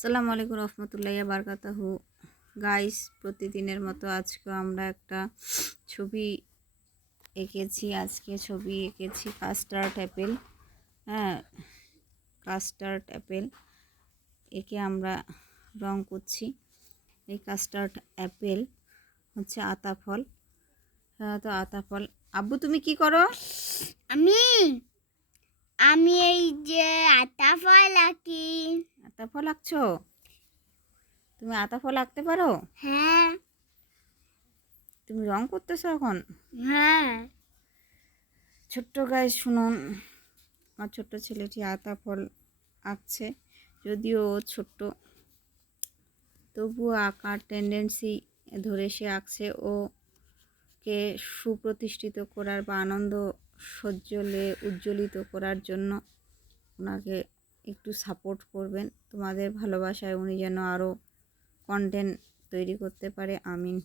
আসসালামু আলাইকুম রহমতুল্লাহি বারকাতাহু। গাইস, প্রতিদিনের মতো আজকে আমরা একটা ছবি এঁকেছি। ছবি এঁকেছি কাস্টার্ড অ্যাপেল। হ্যাঁ, কাস্টার্ড অ্যাপেল একে আমরা রং করছি। এই কাস্টার্ড অ্যাপেল হচ্ছে আতা ফল। তো আতা ফল। আব্বু তুমি কি করো? আমি আমি এই যে আতা ফল আঁকি। আতা ফল আঁকছো? তুমি আতা ফল আঁকতে পারো? হ্যাঁ। তুমি রং করতেছো এখন? হ্যাঁ। ছোট্ট গাইস শুনুন, আমার ছোট্ট ছেলেটি আতা ফল আঁকছে। যদিও ছোট্ট, তবুও আঁকার টেন্ডেন্সি ধরে সে আঁকছে। ওকে সুপ্রতিষ্ঠিত করার বা আনন্দ সজ্জলে উজ্জ্বলিত করার জন্য ওনাকে একটু সাপোর্ট করবেন। তোমাদের ভালোবাসায় উনি যেন আরও কন্টেন্ট তৈরি করতে পারে। আমিন।